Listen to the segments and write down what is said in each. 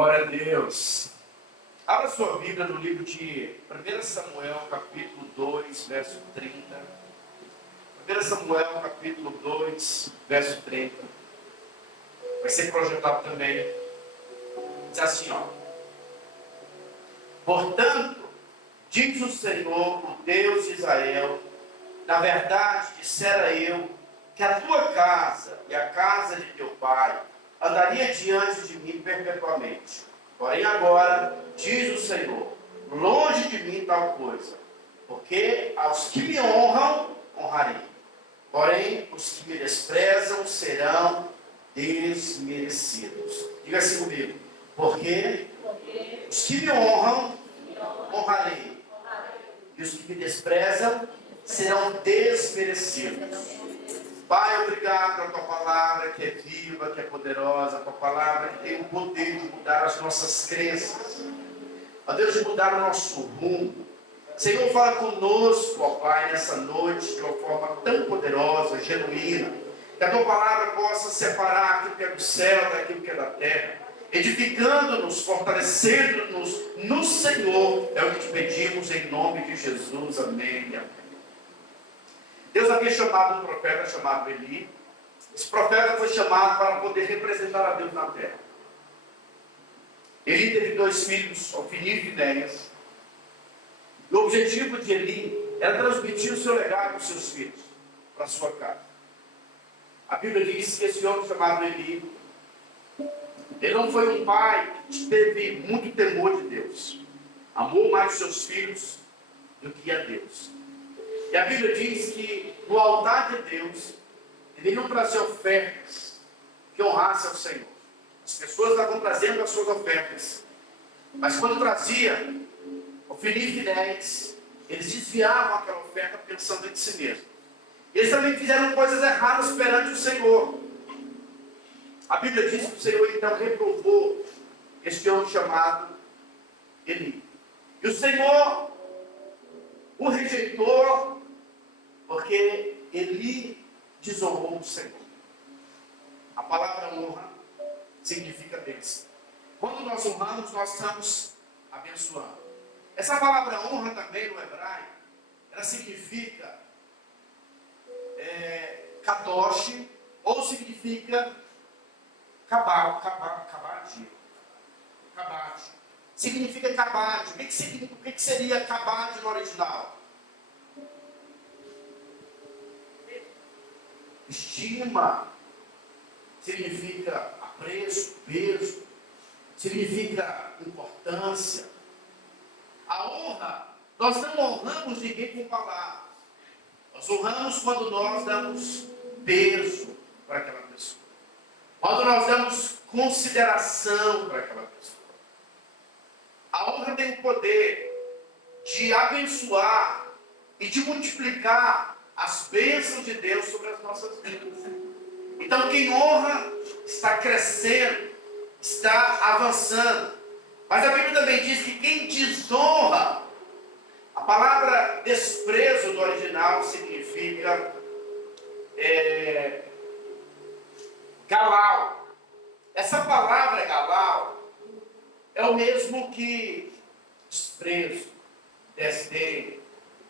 Glória a Deus. Abra sua Bíblia no livro de 1 Samuel, capítulo 2, verso 30. 1 Samuel, capítulo 2, verso 30. Vai ser projetado também. Diz assim, ó. Portanto, diz o Senhor, o Deus de Israel, na verdade, dissera eu, que a tua casa e a casa de teu pai andaria diante de mim perpetuamente. Porém agora, diz o Senhor, longe de mim tal coisa, porque aos que me honram, honrarei. Porém, os que me desprezam serão desmerecidos. Diga assim comigo, porque os que me honram, honrarei. E os que me desprezam serão desmerecidos. Pai, obrigado pela tua palavra que é viva, que é poderosa, a tua palavra que tem o poder de mudar as nossas crenças, ó Deus, de mudar o nosso rumo. Senhor, fala conosco, ó Pai, nessa noite, de uma forma tão poderosa, genuína, que a tua palavra possa separar aquilo que é do céu daquilo que é da terra, edificando-nos, fortalecendo-nos no Senhor, é o que te pedimos em nome de Jesus, amém, amém. Deus havia chamado um profeta chamado Eli. Esse profeta foi chamado para poder representar a Deus na terra. Eli teve 2 filhos, Ofni e Finéias. O objetivo de Eli era transmitir o seu legado para os seus filhos, para a sua casa. A Bíblia diz que esse homem chamado Eli, ele não foi um pai que teve muito temor de Deus. Amou mais os seus filhos do que a Deus. E a Bíblia diz que no altar de Deus deveriam trazer ofertas que honrassem ao Senhor. As pessoas estavam trazendo as suas ofertas, mas quando trazia Ofni e Finéias, eles desviavam aquela oferta pensando em si mesmo. Eles também fizeram coisas erradas perante o Senhor. A Bíblia diz que o Senhor então reprovou este homem chamado Eli. E o Senhor o rejeitou porque Eli desonrou o Senhor. A palavra honra significa bênção. Quando nós honramos, nós estamos abençoando. Essa palavra honra também no hebraico, ela significa kadosh, ou significa kabad. Significa kabad. O que seria kabad no original? Estima, significa apreço, peso, significa importância. A honra, nós não honramos ninguém com palavras. Nós honramos quando nós damos peso para aquela pessoa. Quando nós damos consideração para aquela pessoa. A honra tem o poder de abençoar e de multiplicar as bênçãos de Deus sobre as nossas vidas. Então quem honra está crescendo, está avançando. Mas a Bíblia também diz que quem desonra, a palavra desprezo no original significa galal. Essa palavra galal é o mesmo que desprezo, desdém,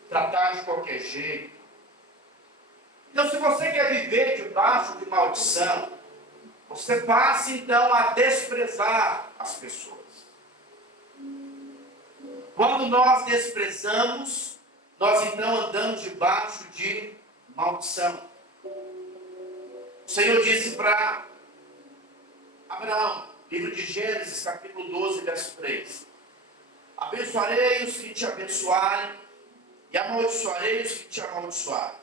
tratar de qualquer jeito. Então, se você quer viver debaixo de maldição, você passe então a desprezar as pessoas. Quando nós desprezamos, nós então andamos debaixo de maldição. O Senhor disse para Abraão, livro de Gênesis, capítulo 12, verso 3. Abençoarei os que te abençoarem, e amaldiçoarei os que te amaldiçoarem.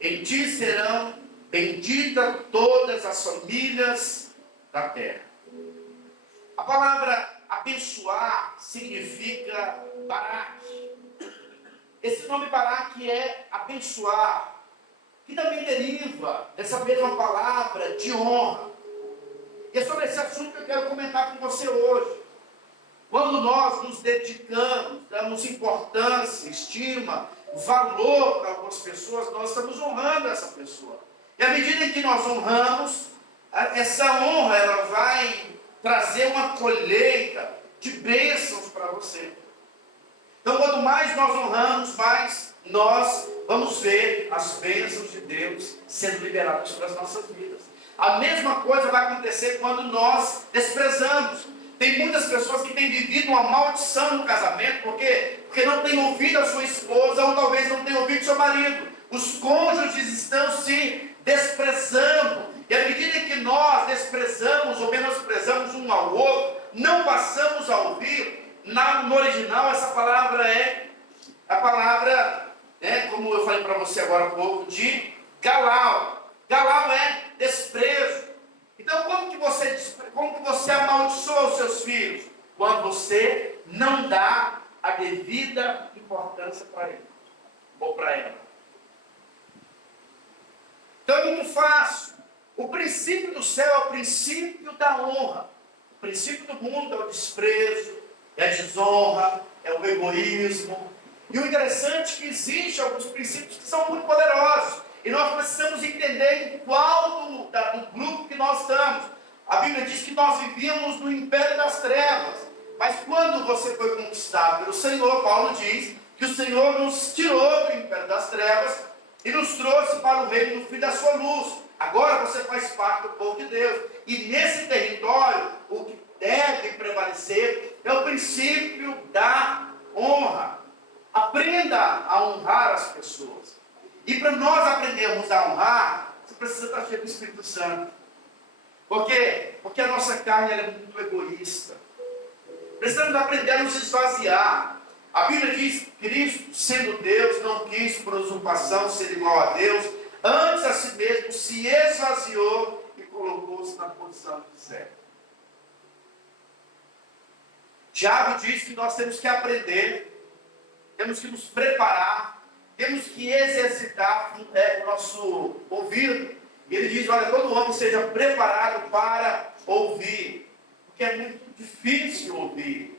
Em ti serão benditas todas as famílias da terra. A palavra abençoar significa Barak. Esse nome Barak é abençoar, que também deriva dessa mesma palavra de honra. E é sobre esse assunto que eu quero comentar com você hoje. Quando nós nos dedicamos, damos importância, estima, valor para algumas pessoas, nós estamos honrando essa pessoa. E à medida em que nós honramos, essa honra ela vai trazer uma colheita de bênçãos para você. Então, quanto mais nós honramos, mais nós vamos ver as bênçãos de Deus sendo liberadas sobre as nossas vidas. A mesma coisa vai acontecer quando nós desprezamos. Tem muitas pessoas que têm vivido uma maldição no casamento, porque não têm ouvido a sua esposa, ou talvez não tenham ouvido seu marido. Os cônjuges estão se desprezando. E à medida que nós desprezamos ou menosprezamos um ao outro, não passamos a ouvir. No original, essa palavra é a palavra, como eu falei para você agora há pouco, de galau. Galau é desprezo. Então, como que você amaldiçoa os seus filhos? Quando você não dá a devida importância para ele ou para ela. Então, é muito fácil. O princípio do céu é o princípio da honra. O princípio do mundo é o desprezo, é a desonra, é o egoísmo. E o interessante é que existem alguns princípios que são muito poderosos. E nós precisamos entender em qual do grupo que nós estamos. A Bíblia diz que nós vivíamos no império das trevas. Mas quando você foi conquistado pelo Senhor, Paulo diz que o Senhor nos tirou do império das trevas e nos trouxe para o reino do Filho da sua luz. Agora você faz parte do povo de Deus. E nesse território, o que deve prevalecer é o princípio da honra. Aprenda a honrar as pessoas. E para nós aprendermos a honrar, você precisa estar cheio do Espírito Santo. Por quê? Porque a nossa carne é muito egoísta. Precisamos aprender a nos esvaziar. A Bíblia diz que Cristo, sendo Deus, não quis por usurpação ser igual a Deus, antes a si mesmo se esvaziou e colocou-se na posição de servo. Tiago diz que nós temos que aprender, temos que nos preparar, temos que exercitar o nosso ouvido. E ele diz, olha, todo homem seja preparado para ouvir. Porque é muito difícil ouvir.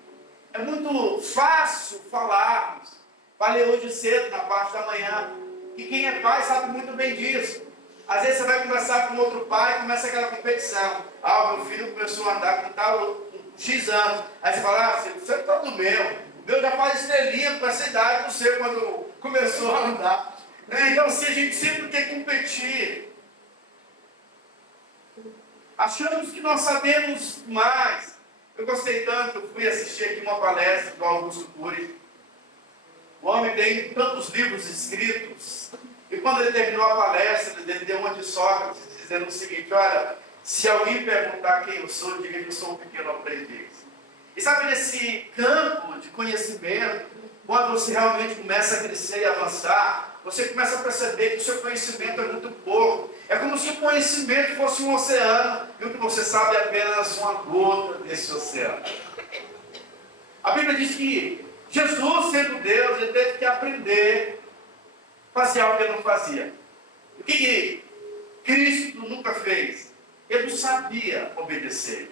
É muito fácil falarmos. Falei hoje cedo, na parte da manhã, que quem é pai sabe muito bem disso. Às vezes você vai conversar com outro pai e começa aquela competição. Ah, o meu filho começou a andar com tal X anos. Aí você fala, você é todo meu. O meu já faz estrelinha com essa idade, não sei quando começou a andar. Então, se a gente sempre quer competir, achamos que nós sabemos mais. Eu gostei tanto, eu fui assistir aqui uma palestra do Augusto Cury. O homem tem tantos livros escritos. E quando ele terminou a palestra, ele deu uma de Sócrates, dizendo o seguinte, olha, se alguém perguntar quem eu sou, diga que eu sou um pequeno aprendiz. E sabe, nesse campo de conhecimento, quando você realmente começa a crescer e avançar, você começa a perceber que o seu conhecimento é muito pouco. É como se o conhecimento fosse um oceano, e o que você sabe é apenas uma gota desse oceano. A Bíblia diz que Jesus, sendo Deus, ele teve que aprender a fazer algo que ele não fazia. O que Cristo nunca fez? Ele não sabia obedecer.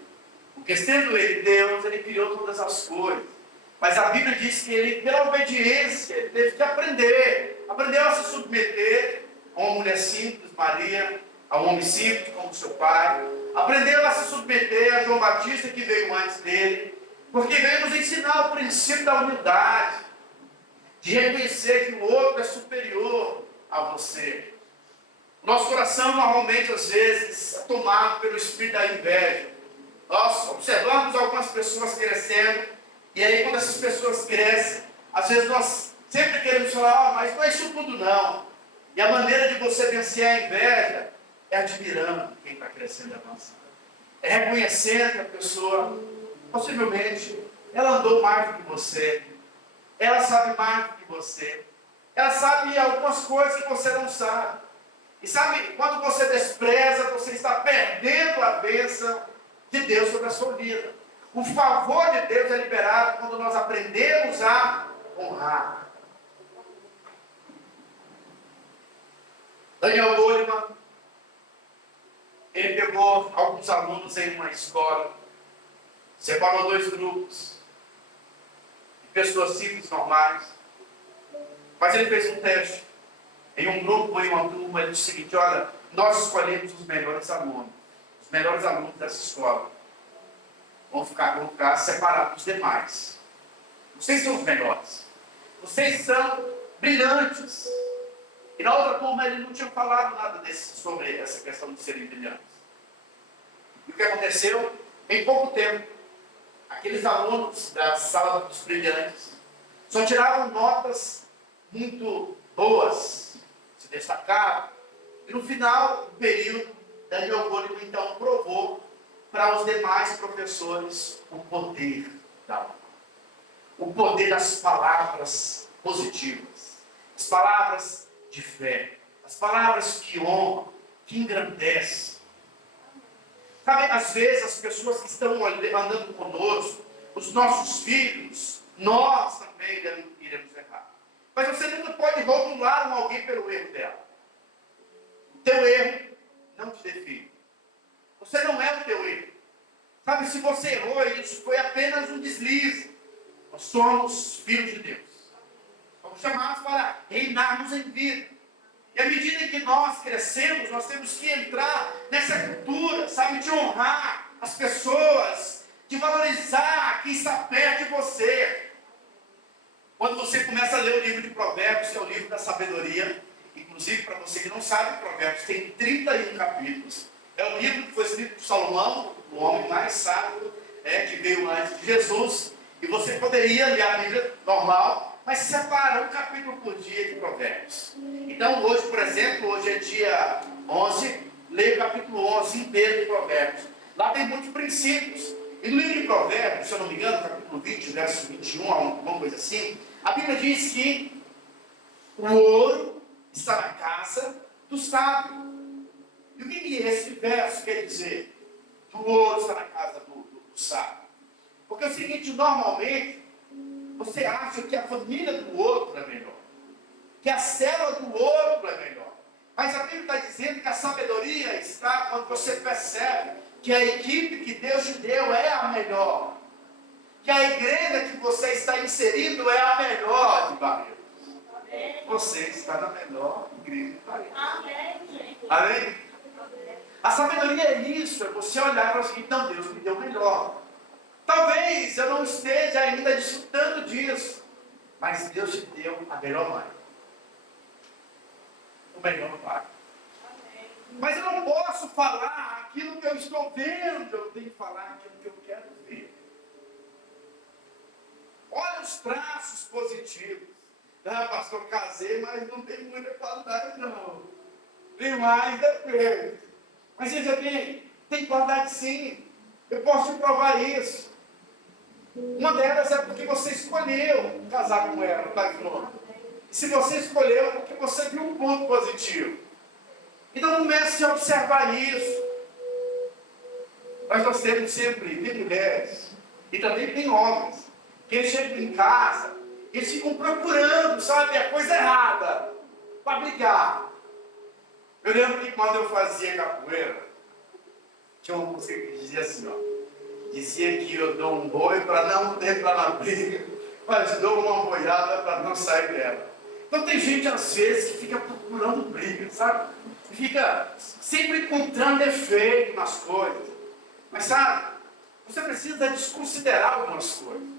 Porque sendo ele Deus, ele criou todas as coisas. Mas a Bíblia diz que ele, pela obediência, ele teve que aprender. Aprendeu a se submeter a uma mulher simples, Maria, a um homem simples como seu pai. Aprendeu a se submeter a João Batista, que veio antes dele. Porque veio nos ensinar o princípio da humildade. De reconhecer que o outro é superior a você. Nosso coração, normalmente, às vezes, é tomado pelo espírito da inveja. Nós observamos algumas pessoas crescendo, e aí quando essas pessoas crescem, às vezes nós sempre queremos falar, mas não é isso tudo não. E a maneira de você vencer a inveja é admirando quem está crescendo e avançando. É reconhecendo que a pessoa, possivelmente, ela andou mais do que você, ela sabe mais do que você, ela sabe algumas coisas que você não sabe. E sabe, quando você despreza, você está perdendo a bênção de Deus sobre a sua vida. O favor de Deus é liberado quando nós aprendemos a honrar. Daniel Goleman, ele pegou alguns alunos em uma escola, separou 2 grupos, de pessoas simples, normais, mas ele fez um teste. Em um grupo, em uma turma, ele disse o seguinte, olha, nós escolhemos os melhores alunos dessa escola. vão ficar separados dos demais. Vocês são os melhores. Vocês são brilhantes. E na outra turma ele não tinha falado nada sobre essa questão de serem brilhantes. E o que aconteceu? Em pouco tempo, aqueles alunos da sala dos brilhantes só tiravam notas muito boas, se destacavam. E no final do período, Daniel Goleman então provou para os demais professores o poder da alma. O poder das palavras positivas, as palavras de fé, as palavras que honram, que engrandecem. Sabe, às vezes as pessoas que estão andando conosco, os nossos filhos, nós também iremos errar. Mas você nunca pode rotular alguém pelo erro dela. O teu erro não te define. Você não é o teu erro. Sabe, se você errou, isso foi apenas um deslize. Nós somos filhos de Deus. Somos chamados para reinarmos em vida. E à medida que nós crescemos, nós temos que entrar nessa cultura, sabe, de honrar as pessoas, de valorizar quem está perto de você. Quando você começa a ler o livro de Provérbios, que é o livro da sabedoria, inclusive para você que não sabe, Provérbios tem 31 capítulos. É um livro que foi escrito por Salomão, o homem mais sábio, que veio antes de Jesus. E você poderia ler a Bíblia normal, mas separa um capítulo por dia de Provérbios. Então hoje, por exemplo, hoje é dia 11, leia o capítulo 11 inteiro de Provérbios. Lá tem muitos princípios. E no livro de Provérbios, se eu não me engano, capítulo 20, verso 21, alguma coisa assim, a Bíblia diz que o ouro está na casa do sábio. E o que esse verso quer dizer? Que o ouro está na casa do sábio. Porque é o seguinte, normalmente, você acha que a família do outro é melhor, que a célula do outro é melhor. Mas a Bíblia está dizendo que a sabedoria está quando você percebe que a equipe que Deus te deu é a melhor. Que a igreja que você está inserido é a melhor de Barreiros. Você está na melhor igreja de Barreiros. Amém? A sabedoria é isso, é você olhar para o seguinte, não, Deus me deu o melhor. Talvez eu não esteja ainda desfrutando disso, mas Deus te deu a melhor mãe, o melhor pai. Mas eu não posso falar aquilo que eu estou vendo, eu tenho que falar aquilo que eu quero ver. Olha os traços positivos. Ah, pastor, casei, mas não tem muita qualidade não. Tem mais defeito. Mas veja bem, tem qualidade sim. Eu posso te provar isso. Uma delas é porque você escolheu casar com ela, tá, irmão? E se você escolheu, é porque você viu um ponto positivo. Então comece a observar isso. Mas nós temos sempre, tem mulheres, e também tem homens, que eles chegam em casa, eles ficam procurando, sabe, a coisa errada, para brigar. Eu lembro que quando eu fazia capoeira, tinha uma música que dizia assim, ó. Dizia que eu dou um boi para não entrar na briga, mas dou uma boiada para não sair dela. Então tem gente às vezes que fica procurando briga, sabe? Fica sempre encontrando defeito nas coisas. Mas sabe, você precisa desconsiderar algumas coisas.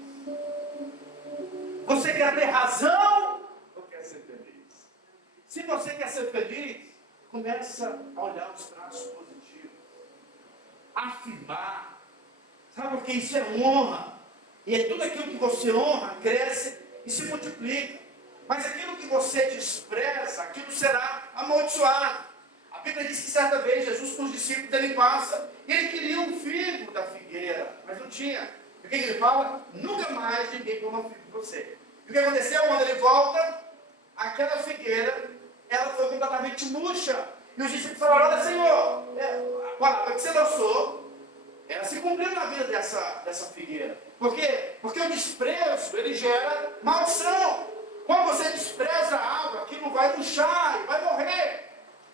Você quer ter razão ou quer ser feliz? Se você quer ser feliz, começa a olhar os traços positivos. Afirmar. Sabe, porque isso é honra. E é tudo aquilo que você honra, cresce e se multiplica. Mas aquilo que você despreza, aquilo será amaldiçoado. A Bíblia diz que certa vez Jesus com os discípulos ele passa, e ele queria um figo da figueira, mas não tinha. E o que ele fala? Nunca mais ninguém coma figo de você. E o que aconteceu? Quando ele volta, aquela figueira, ela foi completamente murcha. E os discípulos falaram, olha Senhor, a palavra que você lançou, ela se cumpriu na vida dessa figueira. Por quê? Porque o desprezo, ele gera maldição. Quando você despreza algo, aquilo vai murchar e vai morrer.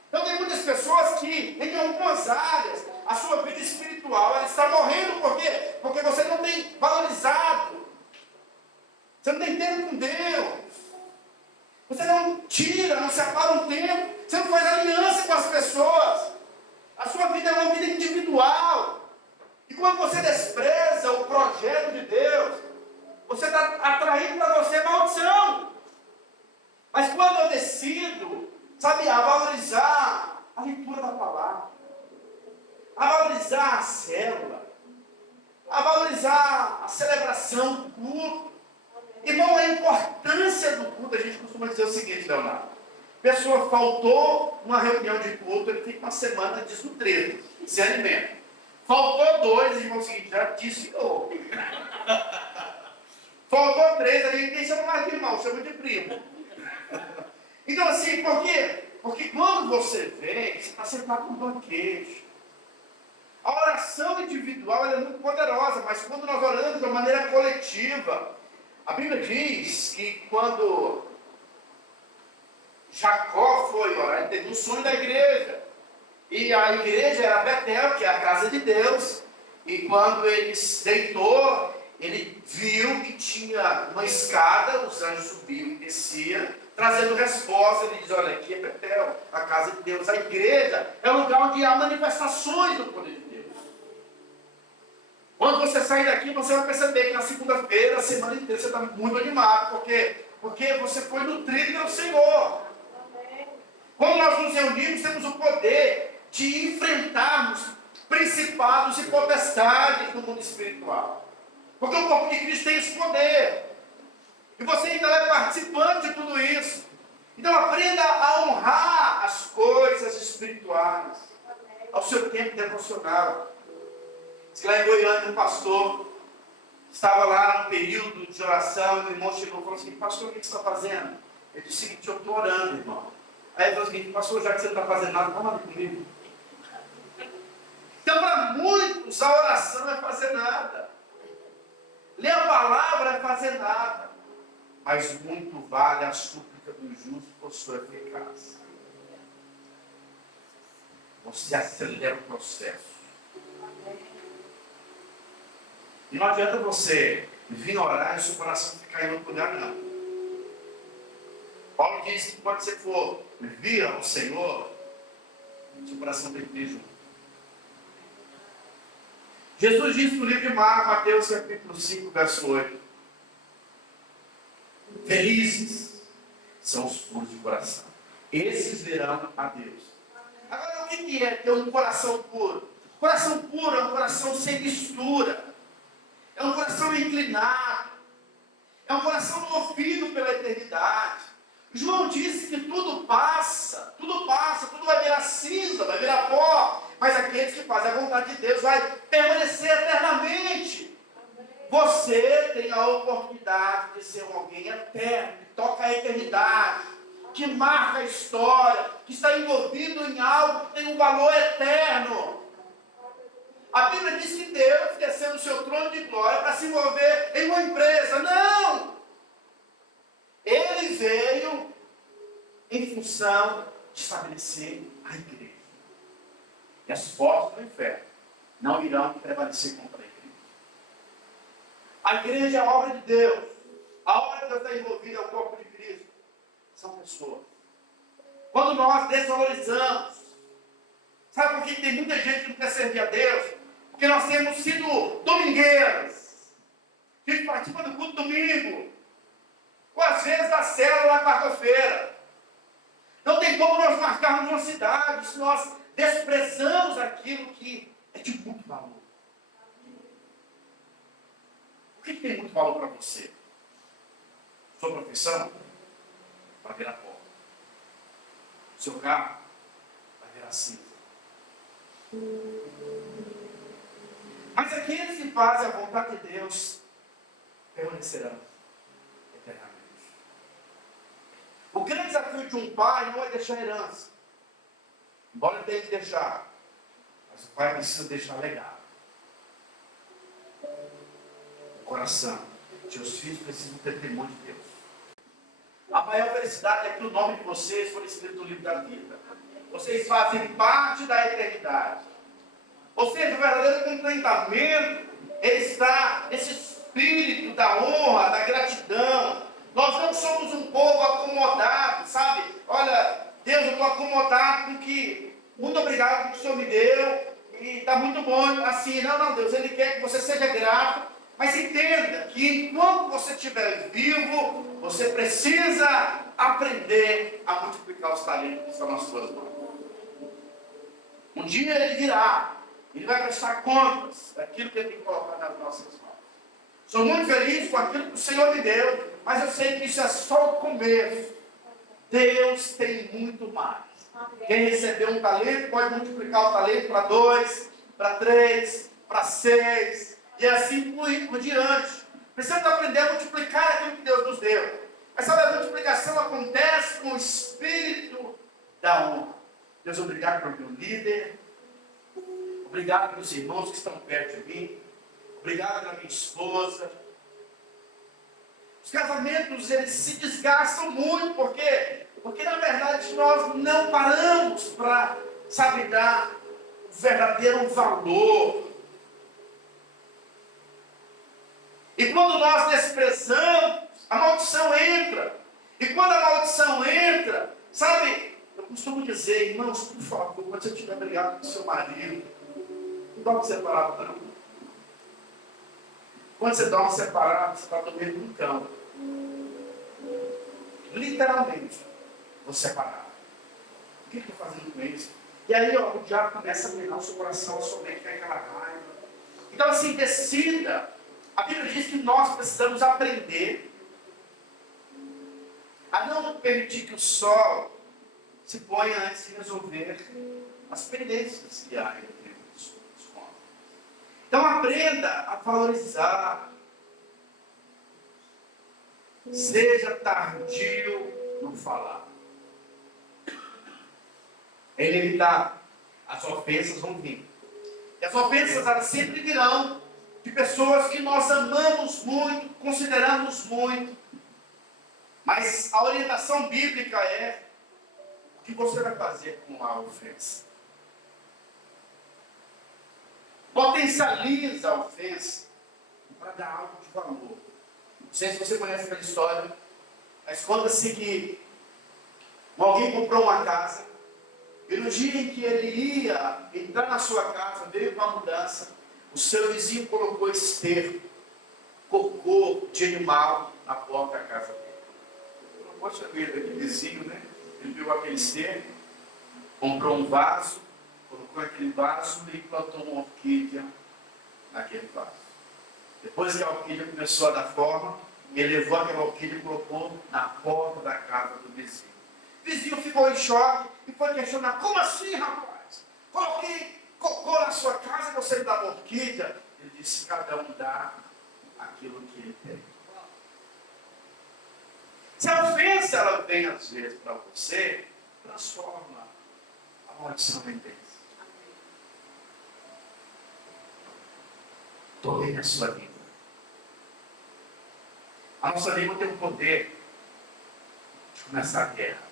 Então tem muitas pessoas que, em algumas áreas, a sua vida espiritual, ela está morrendo. Por quê? Porque você não tem valorizado. Você não tem tempo com Deus. Você não tira, não separa um tempo. Você não faz aliança com as pessoas. A sua vida é uma vida individual. E quando você despreza o projeto de Deus, você está atraindo para você maldição. Mas quando eu decido, sabe, a valorizar a leitura da palavra, a valorizar a célula, a valorizar a celebração do culto. Irmão, a importância do culto, a gente costuma dizer o seguinte, Leonardo. Pessoa faltou uma reunião de culto, ele fica uma semana desnutrido, se alimenta. Faltou 2, irmão, é o seguinte, já desfiou. Faltou 3, a gente nem chama mais de irmão, chama de primo. Então assim, por quê? Porque quando você vem, você está sentado no banquete. A oração individual ela é muito poderosa, mas quando nós oramos de uma maneira coletiva, a Bíblia diz que quando Jacó foi orar, ele teve um sonho da igreja. E a igreja era Betel, que é a casa de Deus. E quando ele se deitou, ele viu que tinha uma escada, os anjos subiam e desciam, trazendo resposta. Ele diz, olha, aqui é Betel, a casa de Deus. A igreja é o lugar onde há manifestações do poder de Deus. Quando você sair daqui, você vai perceber que na segunda-feira, a semana inteira, você está muito animado. Porque você foi nutrido pelo Senhor. Quando nós nos reunimos, temos o poder de enfrentarmos principados e potestades no mundo espiritual. Porque o corpo de Cristo tem esse poder. E você ainda é participante de tudo isso. Então aprenda a honrar as coisas espirituais. Ao seu tempo devocional. Diz que lá em Goiânia, um pastor estava lá no período de oração, e o irmão chegou e falou assim, pastor, o que você está fazendo? Ele disse o seguinte, eu estou orando, irmão. Aí ele falou o seguinte, pastor, já que você não está fazendo nada, vamos ali comigo. Então, para muitos, a oração não é fazer nada. Ler a palavra é fazer nada. Mas muito vale a súplica do justo por sua eficácia. Você acelera o processo. E não adianta você vir orar e seu coração ficar em outro lugar, não. Paulo diz que quando você for vir ao Senhor, seu coração tem que ir junto. Jesus disse no livro de Mateus capítulo 5, verso 8. Felizes são os puros de coração. Esses verão a Deus. Agora, o que é ter um coração puro? Coração puro é um coração sem mistura. É um coração inclinado. É um coração movido pela eternidade. João disse que tudo passa, tudo vai virar cinza, vai virar pó. Mas aqueles que fazem a vontade de Deus vai permanecer eternamente. Você tem a oportunidade de ser alguém eterno, que toca a eternidade, que marca a história, que está envolvido em algo que tem um valor eterno. A Bíblia diz que Deus desceu do seu trono de glória para se envolver em uma empresa. Não! Ele veio em função de estabelecer a igreja. E as portas do inferno não irão prevalecer contra a igreja. A igreja é a obra de Deus. A obra que Deus está envolvida é o corpo de Cristo. São pessoas. Quando nós desvalorizamos, sabe por que tem muita gente que não quer servir a Deus? Porque nós temos sido domingueiros. A gente participa do culto domingo. Ou às vezes da célula na quarta-feira. Não tem como nós marcarmos uma cidade se nós desprezamos aquilo que é de muito valor. O que tem muito valor para você? Sua profissão? Vai virar pó. Seu carro? Vai virar cinza. Mas aqueles que fazem a vontade de Deus permanecerão eternamente. O grande desafio de um pai não é deixar herança. Embora ele tenha que deixar. Mas o pai precisa deixar legado. O coração. Seus filhos precisam ter temor de Deus. A maior felicidade é que o nome de vocês foi escrito no livro da vida. Vocês fazem parte da eternidade. Ou seja, o verdadeiro contentamento está nesse espírito da honra, da gratidão. Nós não somos um povo acomodado, sabe? Olha, Deus, eu estou acomodado com que, muito obrigado com o que o Senhor me deu, e da muito bom assim. Não, Deus, Ele quer que você seja grato, mas entenda que enquanto você estiver vivo, você precisa aprender a multiplicar os talentos que estão nas suas mãos. Um dia Ele virá, Ele vai prestar contas daquilo que Ele tem colocado nas nossas mãos. Sou muito feliz com aquilo que o Senhor me deu, mas eu sei que isso é só o começo. Deus tem muito mais. Quem recebeu um talento pode multiplicar o talento para 2, para 3, para 6, e assim por diante. Precisamos aprender a multiplicar aquilo que Deus nos deu. Mas sabe, a multiplicação acontece com o espírito da honra. Deus, obrigado pelo meu líder. Obrigado pelos irmãos que estão perto de mim. Obrigado pela minha esposa. Os casamentos, eles se desgastam muito. Por quê? Porque, na verdade, nós não paramos para, sabe, dar o verdadeiro valor. E quando nós desprezamos, a maldição entra. E quando a maldição entra, sabe, eu costumo dizer, irmãos, por favor, quando você estiver brigado com seu marido, não dorme separado, não. Quando você dorme separado, você está dormindo num cão. Literalmente, você separado. O que eu estou fazendo com isso? E aí, ó, o diabo começa a minar o seu coração, a sua mente, vem aquela raiva. Então, assim, decida. A Bíblia diz que nós precisamos aprender a não permitir que o sol se ponha antes de resolver as pendências que há entre os pontos. Então aprenda a valorizar. Seja tardio no falar. É inevitável. As ofensas vão vir. E as ofensas, elas sempre virão de pessoas que nós amamos muito, consideramos muito. Mas a orientação bíblica é: o que você vai fazer com a ofensa? Potencializa a ofensa para dar algo de valor. Não sei se você conhece aquela história, mas conta-se que alguém comprou uma casa e no dia em que ele ia entrar na sua casa, veio com a mudança, o seu vizinho colocou esterco, cocô de animal na porta da casa dele. Poxa vida, aquele vizinho, né? Ele viu aquele esterco, comprou um vaso, colocou aquele vaso e plantou uma orquídea naquele vaso. Depois que a orquídea começou a dar forma, ele levou aquela orquídea e colocou na porta da casa do vizinho. O vizinho ficou em choque e foi questionar: como assim, rapaz? Coloquei cocô na sua casa e você me dá uma orquídea? Ele disse: cada um dá aquilo que ele tem. Se a ofensa ela vem às vezes para você, transforma a maldição em bênção. Domine a sua língua. A nossa língua tem o poder de começar a guerra.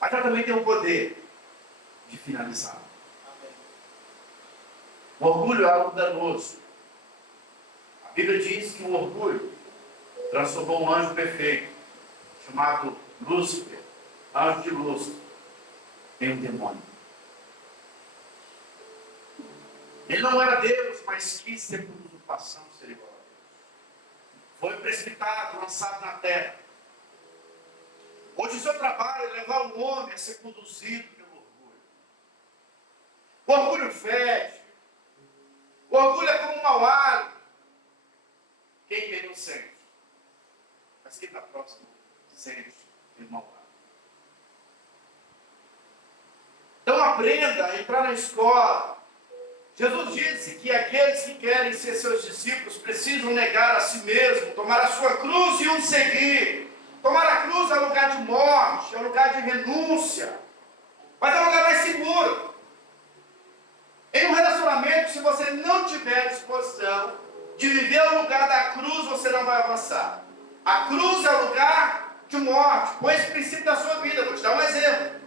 Mas ela também tem o poder de finalizar. O orgulho é algo danoso. A Bíblia diz que o orgulho transformou um anjo perfeito, chamado Lúcifer, anjo de luz, em um demônio. Ele não era Deus, mas quis ser por usurpação ser igual a Deus. Foi precipitado, lançado na terra. Hoje o seu trabalho é levar o homem a ser conduzido pelo orgulho. O orgulho fede. O orgulho é como um mau hálito. Quem vê não sente. Mas quem está próximo sente o mau hálito. Então aprenda a entrar na escola. Jesus disse que aqueles que querem ser seus discípulos precisam negar a si mesmo, tomar a sua cruz e o seguir. Tomar a cruz é lugar de morte, é lugar de renúncia, mas é um lugar mais seguro. Em um relacionamento, se você não tiver disposição de viver o lugar da cruz, você não vai avançar. A cruz é o lugar de morte, põe esse princípio da sua vida. Vou te dar um exemplo.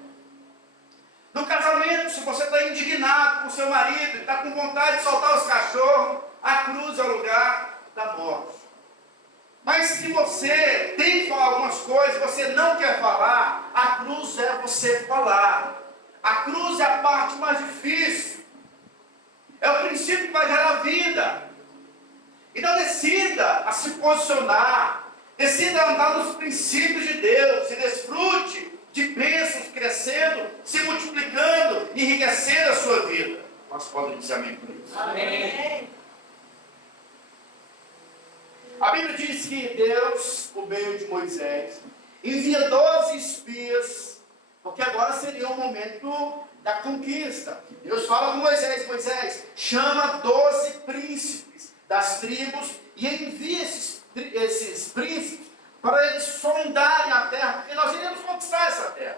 No casamento, se você está indignado com o seu marido, está com vontade de soltar os cachorros, a cruz é o lugar da morte. Mas se você tem que falar algumas coisas, você não quer falar, a cruz é você falar. A cruz é a parte mais difícil. É o princípio que vai gerar vida. Então decida a se posicionar. Decida andar nos princípios de Deus. E desfrute de bênçãos crescendo, se multiplicando, enriquecendo a sua vida. Nós podemos dizer amém por isso. Amém. A Bíblia diz que Deus, por meio de Moisés, envia 12 espias, porque agora seria o momento da conquista. Deus fala com Moisés: Moisés, chama 12 príncipes das tribos e envia esses príncipes para eles sondarem a terra, porque nós iremos conquistar essa terra.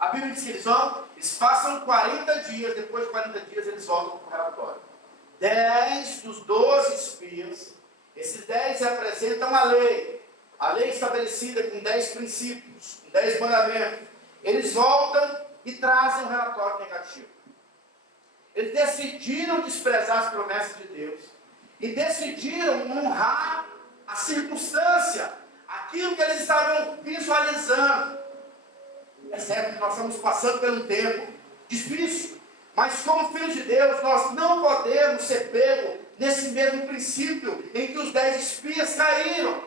A Bíblia diz que eles passam 40 dias, depois de 40 dias eles voltam para o relatório. 10 dos 12 espias, esses 10 representam a lei estabelecida com 10 princípios, com 10 mandamentos. Eles voltam e trazem um relatório negativo. Eles decidiram desprezar as promessas de Deus e decidiram honrar a circunstância, aquilo que eles estavam visualizando. É certo que nós estamos passando por um tempo difícil, mas como filhos de Deus, nós não podemos ser pegos nesse mesmo princípio em que os 10 espias caíram.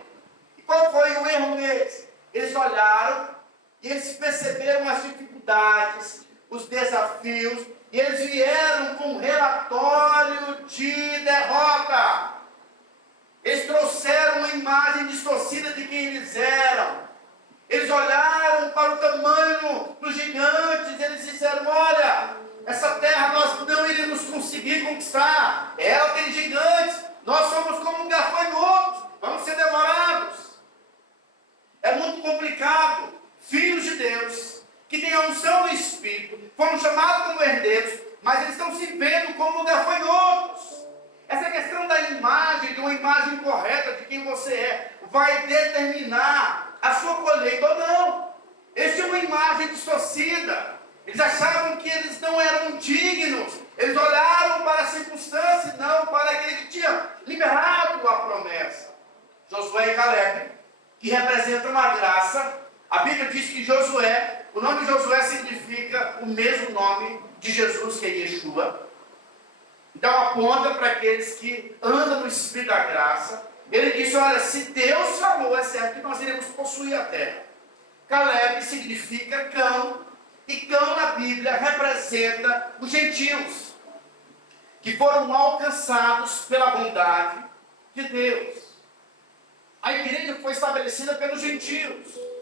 E qual foi o erro deles? Eles olharam e eles perceberam as dificuldades, os desafios, e eles vieram com um relatório de derrota. Eles trouxeram uma imagem distorcida de quem eles eram. Eles olharam para o tamanho dos gigantes, eles disseram: olha, essa terra nós não iremos conseguir conquistar, ela tem gigantes, nós somos como gafanhotos, vamos ser devorados. É muito complicado. Filhos de Deus, que têm a unção do Espírito, foram chamados como herdeiros, mas eles estão se vendo como gafanhotos. Essa questão da imagem, de uma imagem correta de quem você é, vai determinar a sua colheita ou não. Eles tinham uma imagem distorcida. Eles achavam que eles não eram dignos. Eles olharam para a circunstância e não para aquele que tinha liberado a promessa. Josué e Caleb, que representam uma graça. A Bíblia diz que Josué, o nome Josué significa o mesmo nome de Jesus, que é Yeshua. Então aponta para aqueles que andam no Espírito da graça. Ele disse: olha, se Deus falou, é certo que nós iremos possuir a terra. Caleb significa cão, e cão na Bíblia representa os gentios, que foram alcançados pela bondade de Deus. A igreja foi estabelecida pelos gentios.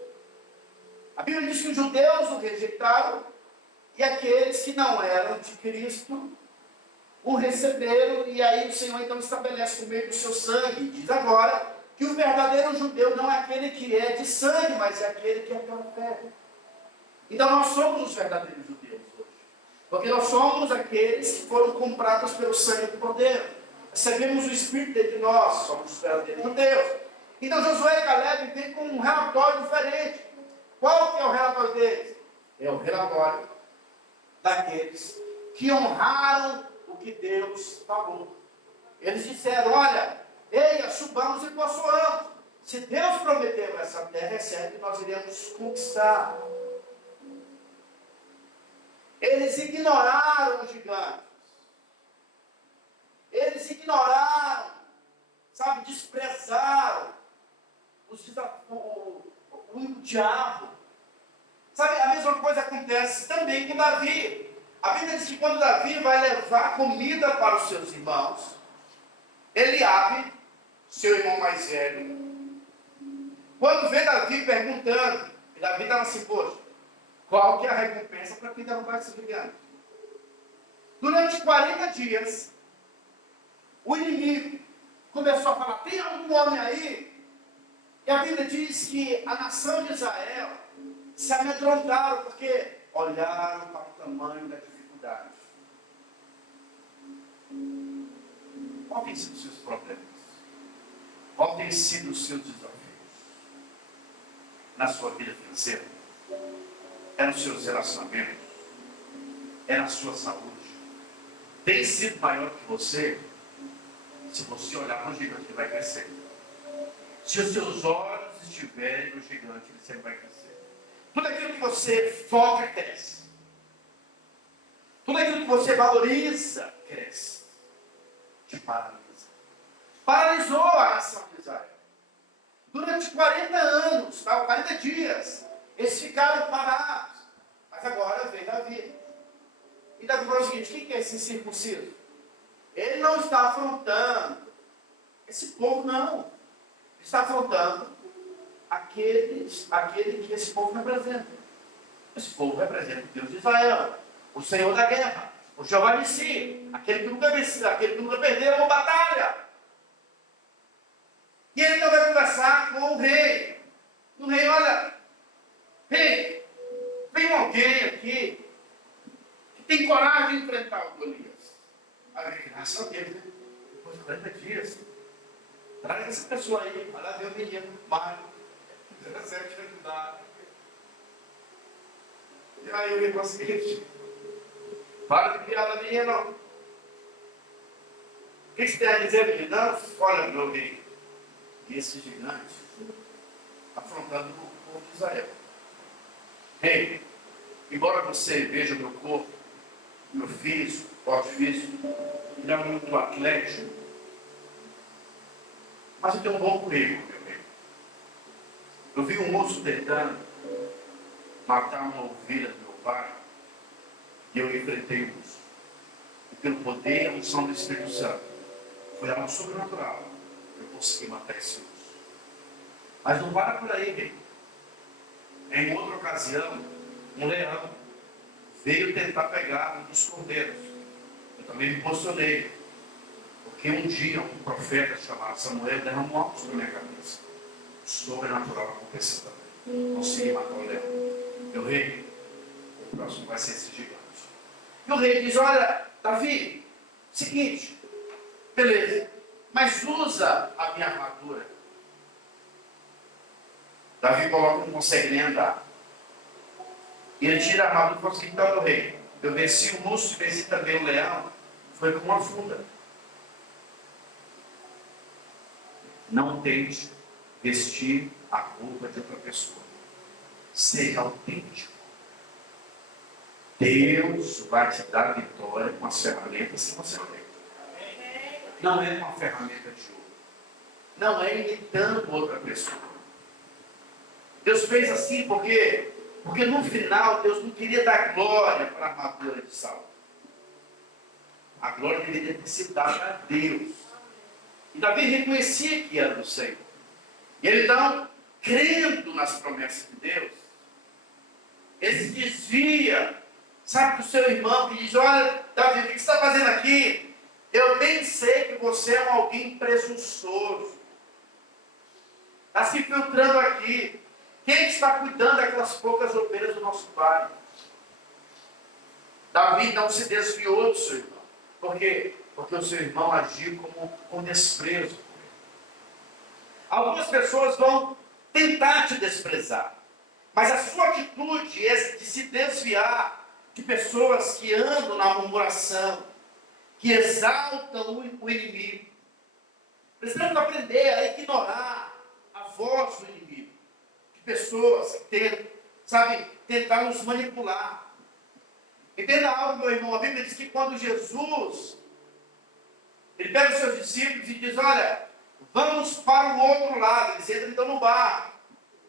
A Bíblia diz que os judeus o rejeitaram, e aqueles que não eram de Cristo o receberam, e aí o Senhor então estabelece por meio do seu sangue. Diz agora que o verdadeiro judeu não é aquele que é de sangue, mas é aquele que é pela fé. Então nós somos os verdadeiros judeus hoje, porque nós somos aqueles que foram comprados pelo sangue do Cordeiro. Recebemos o Espírito dentro de nós, somos os verdadeiros judeus. Então Josué e Caleb vêm com um relatório diferente. Qual que é o relatório deles? É o relatório daqueles que honraram o que Deus falou. Eles disseram: olha, eia, subamos e possuamos. Se Deus prometeu essa terra, é certo que nós iremos conquistar. Eles ignoraram os gigantes. Eles ignoraram, desprezaram o diabo. A mesma coisa acontece também com Davi. A Bíblia diz que quando Davi vai levar comida para os seus irmãos, Eliabe, seu irmão mais velho, quando vê Davi perguntando, e Davi estava assim: poxa, qual que é a recompensa para quem derrubar esse gigante? Durante 40 dias, o inimigo começou a falar: tem algum homem aí? E a Bíblia diz que a nação de Israel se amedrontaram, porque olharam para o tamanho da dificuldade. Qual tem sido os seus problemas? Qual tem sido os seus desafios? Na sua vida financeira? É nos seus relacionamentos? É na sua saúde? Tem sido maior que você? Se você olhar para o gigante, ele vai crescer. Se os seus olhos estiverem no gigante, ele sempre vai crescer. Tudo aquilo que você foca, cresce. Tudo aquilo que você valoriza, cresce. Te paralisa. Paralisou a nação de Israel. Durante 40 anos, 40 dias, eles ficaram parados. Mas agora veio Davi. E Davi falou o seguinte: quem que é esse circunciso? Ele não está afrontando esse povo, não. Ele está afrontando aquele que esse povo representa. Esse povo representa o Deus de Israel, o Senhor da guerra, o Jeová de si, aquele que nunca venceu, aquele que nunca perdeu uma batalha. E ele então vai conversar com o rei. O rei, olha, rei, vem alguém aqui que tem coragem de enfrentar o Golias. Aí, graças a Deus, né? Depois de 40 dias, traz essa pessoa aí, vai lá ver o menino, Mário, 17 anos de idade. E aí eu falei o seguinte: para de criar a menina, não. O que você tem a dizer, menino? Não, olha, meu rei, esse gigante afrontando o povo de Israel. Rei, embora você veja o meu corpo, meu físico, porte físico, ele é muito atlético, mas eu tenho um bom currículo, meu rei. Eu vi um urso tentando matar uma ovelha do meu pai, e eu enfrentei o urso. E pelo poder e a unção do Espírito Santo, foi algo sobrenatural, eu consegui matar esse urso. Mas não para por aí, rei. Em outra ocasião, um leão veio tentar pegar um dos cordeiros. Eu também me posicionei, porque um dia um profeta chamado Samuel derramou algo sobre a minha cabeça. O sobrenatural aconteceu também. Consegui matar o leão. Meu rei, o próximo vai ser esse gigante. E o rei diz: olha, Davi, seguinte, beleza, mas usa a minha armadura. Davi coloca, não consegue nem andar. E ele tira a armadura e fala assim: então, meu rei, eu venci o urso, venci também o leão, foi com uma funda. Não tente vestir a roupa de outra pessoa. Seja autêntico. Deus vai te dar vitória com as ferramentas que você tem. Não é uma ferramenta de ouro. Não é imitando outra pessoa. Deus fez assim porque no final Deus não queria dar glória para a armadura de Saul. A glória deveria ter sido dada a Deus. E Davi reconhecia que era do Senhor. E ele então, crendo nas promessas de Deus, ele se desvia, sabe, do seu irmão, que diz: olha, Davi, o que você está fazendo aqui? Eu bem sei que você é alguém presunçoso. Está se infiltrando aqui. Quem está cuidando daquelas poucas ovelhas do nosso pai? Davi não se desviou do seu irmão. Por quê? Porque o seu irmão agiu com desprezo. Algumas pessoas vão tentar te desprezar, mas a sua atitude é de se desviar de pessoas que andam na murmuração, que exaltam o inimigo. Precisamos aprender a ignorar a voz do inimigo, de pessoas que tentam, sabe, tentar nos manipular. Entenda algo, meu irmão. A Bíblia diz que quando Jesus, ele pega os seus discípulos e diz: olha, vamos para o outro lado. Eles entram então no barco.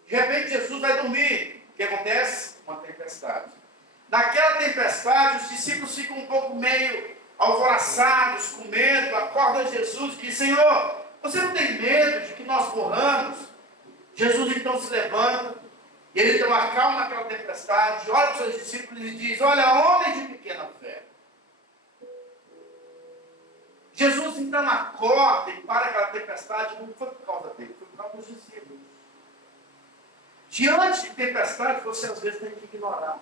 De repente Jesus vai dormir. O que acontece? Uma tempestade. Naquela tempestade, os discípulos ficam um pouco meio alvoroçados, com medo. Acordam Jesus e diz: Senhor, você não tem medo de que nós morramos? Jesus então se levanta. E ele então acalma aquela tempestade, olha para os seus discípulos e diz: olha, homem de pequena fé. Jesus então acorda e para aquela tempestade. Não foi por causa dele, foi por causa dos discípulos. Diante de tempestade, você às vezes tem que ignorar.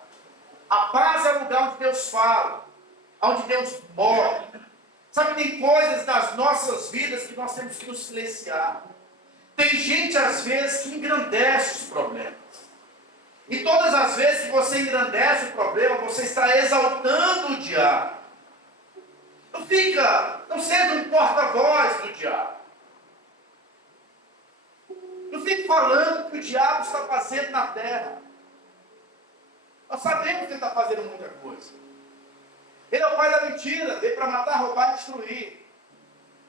A paz é o lugar onde Deus fala, onde Deus mora. Sabe, tem coisas das nossas vidas que nós temos que nos silenciar. Tem gente às vezes que engrandece os problemas. E todas as vezes que você engrandece o problema, você está exaltando o diabo. Não seja um porta-voz do diabo. Não fique falando o que o diabo está fazendo na terra. Nós sabemos que ele está fazendo muita coisa. Ele é o pai da mentira, veio para matar, roubar e destruir.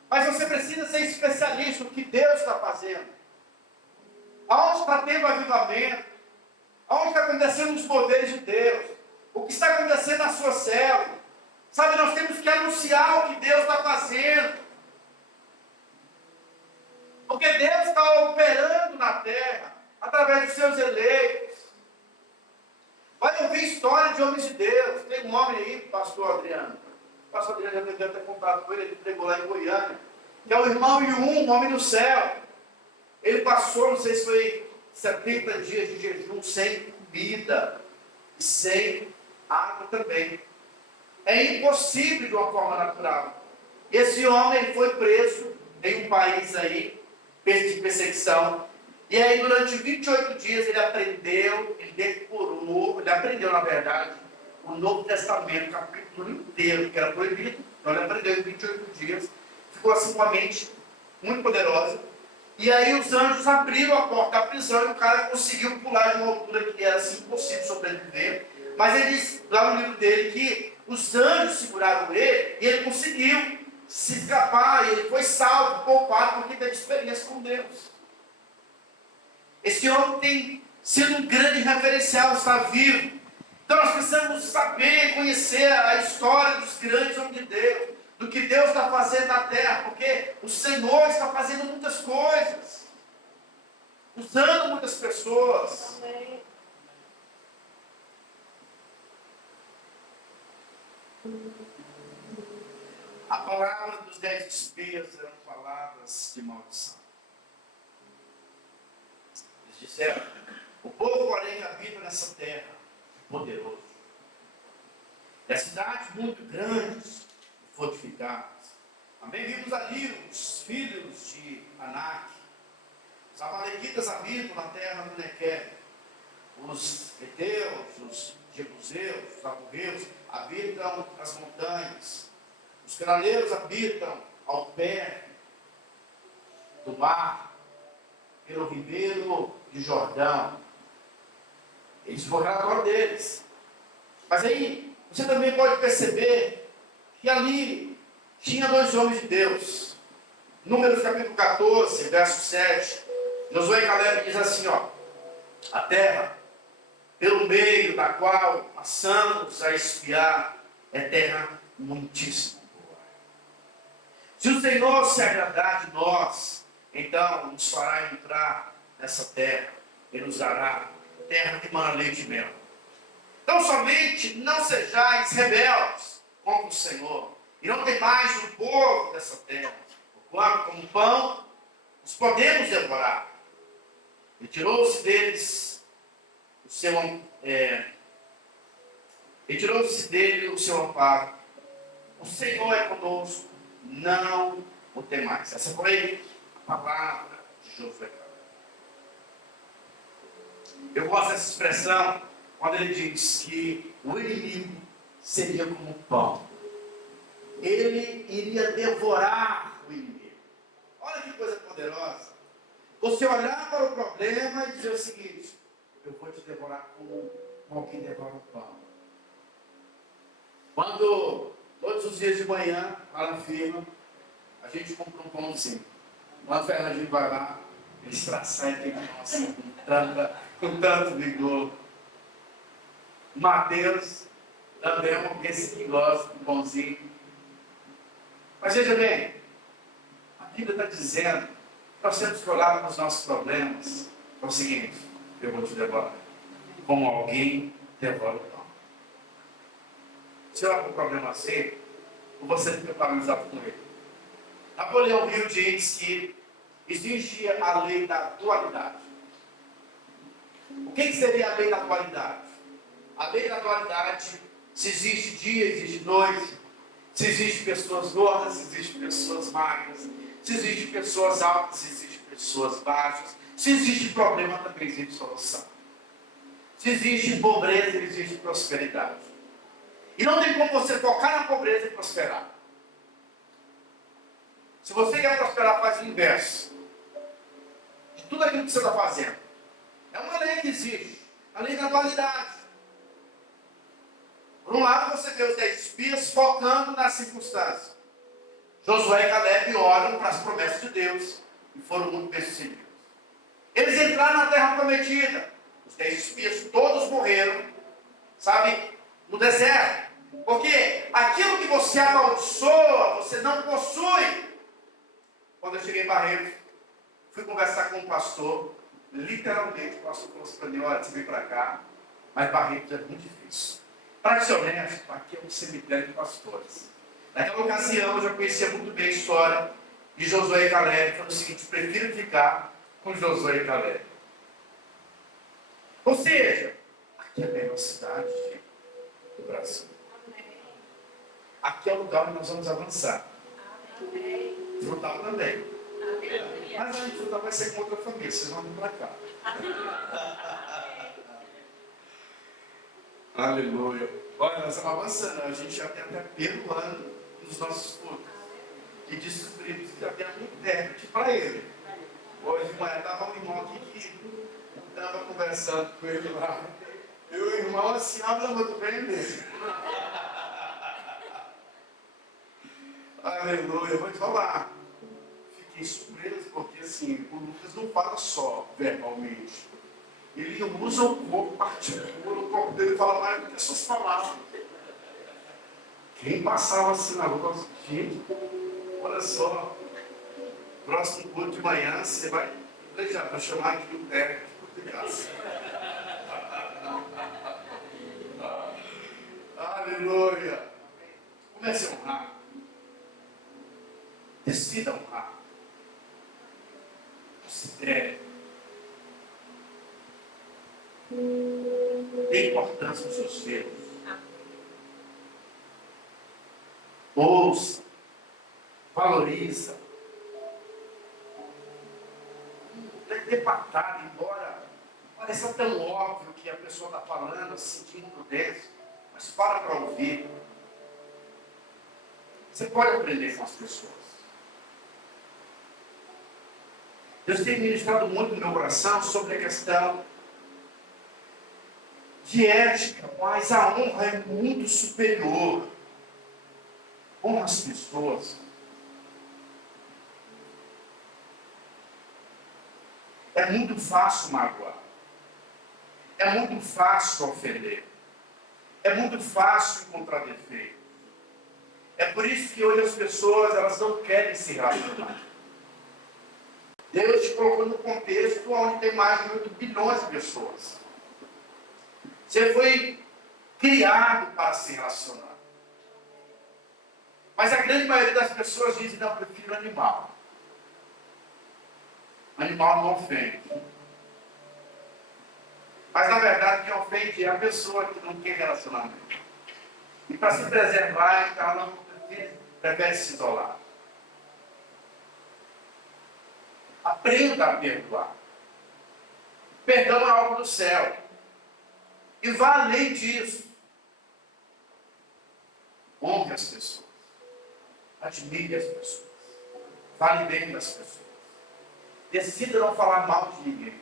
Mas você precisa ser especialista no que Deus está fazendo. Aonde está tendo avivamento? Aonde está acontecendo os poderes de Deus? O que está acontecendo na sua célula? Sabe, nós temos que anunciar o que Deus está fazendo. Porque Deus está operando na terra, através dos seus eleitos. Vai ouvir história de homens de Deus. Tem um homem aí, pastor Adriano. O pastor Adriano já deve ter contato com ele, ele pregou lá em Goiânia. Que é o irmão Yum, um homem do céu. Ele passou, não sei se foi 70 dias de jejum, sem comida e sem água também. É impossível de uma forma natural. Esse homem ele foi preso em um país aí, de perseguição. E aí, durante 28 dias, ele aprendeu, ele decorou, ele aprendeu, na verdade, o Novo Testamento, o capítulo inteiro, que era proibido. Então, ele aprendeu em 28 dias. Ficou assim com a mente muito poderosa. E aí, os anjos abriram a porta da prisão e o cara conseguiu pular de uma altura que era assim, impossível sobreviver. Mas ele diz lá no livro dele que os anjos seguraram ele e ele conseguiu se escapar. E ele foi salvo, poupado, porque teve experiência com Deus. Esse homem tem sido um grande referencial, está vivo. Então nós precisamos saber, conhecer a história dos grandes homens de Deus, do que Deus está fazendo na terra, porque o Senhor está fazendo muitas coisas, usando muitas pessoas. Amém. A palavra dos 10 espias eram palavras de maldição. Eles disseram: o povo, porém, que habita nessa terra é poderoso. E as cidades muito grandes e fortificadas. Também vimos ali os filhos de Anak. Os amalequitas habitam na terra do Nequeb. Os heteus, os jebuseus, os amorreus habitam as montanhas. Os cananeus habitam ao pé do mar, pelo ribeiro de Jordão. Esse foi o relatório deles. Mas aí, você também pode perceber que ali tinha 2 homens de Deus. Números capítulo 14, verso 7. Josué e Caleb diz assim, ó: a terra, pelo meio da qual passamos a espiar, é terra muitíssimo boa. Se o Senhor se agradar de nós, então nos fará entrar nessa terra e nos dará terra que mana leite e mel. Então somente não sejais rebeldes contra o Senhor, e não temais o povo dessa terra, porquanto como pão os podemos devorar. Retirou-se deles o seu retirou-se dele o seu amparo. O Senhor é conosco, não o temais. Essa foi a palavra de Josué. Eu gosto dessa expressão quando ele diz que o inimigo seria como pão. Ele iria devorar o inimigo. Olha que coisa poderosa. Você olhar para o problema e dizer o seguinte: eu vou te devorar como alguém devora o pão. Quando todos os dias de manhã, lá na firma, a gente compra um pãozinho. Quando o Fernandinho vai lá, ele estraçai aquele pão assim, com tanto vigor. O Mateus também é uma pessoa que gosta do pãozinho. Mas veja bem, a Bíblia está dizendo que nós temos que olhar para os nossos problemas. É o seguinte: eu vou te devorar como alguém devora o pão. Se olhar para um problema assim, você fica paralisado com ele. Napoleão Hill diz que existe a lei da dualidade. O que seria a lei da dualidade? A lei da dualidade: se existe dia, existe noite. Se existe pessoas gordas, se existe pessoas magras. Se existe pessoas altas, se existe pessoas baixas. Se existe problema, também existe solução. Se existe pobreza, existe prosperidade. E não tem como você focar na pobreza e prosperar. Se você quer prosperar, faz o inverso de tudo aquilo que você está fazendo. É uma lei que existe, a lei da dualidade. Por um lado, você vê os 10 espias focando na circunstância. Josué e Caleb olham para as promessas de Deus e foram muito bem-sucedidos. Eles entraram na terra prometida. Os 10 espias todos morreram, sabe, no deserto. Porque aquilo que você amaldiçoa, você não possui. Quando eu cheguei em Barretos, fui conversar com um pastor. Literalmente, o pastor falou assim para mim: olha, você vem para cá, mas Barretos é muito difícil. Para ser honesto, aqui é um cemitério de pastores. Naquela ocasião, eu já conhecia muito bem a história de Josué e Caleb. Falei o seguinte: prefiro ficar com Josué e Caleb. Ou seja, aqui é a melhor cidade do Brasil. Aqui é o lugar onde nós vamos avançar. Frutal também. Mas a Frutal vai ser com outra família, vocês vão vir para cá. Aleluia. Olha, nós estamos avançando, a gente já tem até peruano nos nossos cultos. E descobrimos que havia um intérprete para ele. Hoje de manhã estava um irmão aqui que estava conversando com ele lá. E o irmão assim, habla muito bem mesmo. Aleluia, eu vou te falar. Fiquei surpreso porque assim, o Lucas não fala só verbalmente. Ele usa o corpo, articula o corpo dele e fala mais do que as suas palavras. Quem passava assim na rua, gente, olha só, próximo culto de manhã, você vai deixar para chamar aqui o técnico de casa. Aleluia. Comece a honrar. Decida honrar. Considere. Dê importância aos seus filhos. Ouça. Valoriza. Não é debatado, embora pareça tão óbvio que a pessoa está falando, sentindo prudência, mas para ouvir. Você pode aprender com as pessoas. Deus tem ministrado muito no meu coração sobre a questão de ética, mas a honra é muito superior. Honra as pessoas. É muito fácil magoar. É muito fácil ofender. É muito fácil encontrar defeito. É por isso que hoje as pessoas elas não querem se relacionar. Deus te colocou no contexto onde tem mais de 8 bilhões de pessoas. Você foi criado para se relacionar. Mas a grande maioria das pessoas dizem: não, eu prefiro animal. Animal não ofende. Mas na verdade quem ofende é a pessoa que não quer relacionamento. E para se preservar, então ela não prefere se isolar. Aprenda a perdoar. Perdão é algo do céu. E vá além disso. Honre as pessoas. Admire as pessoas. Fale bem das pessoas. Decida não falar mal de ninguém.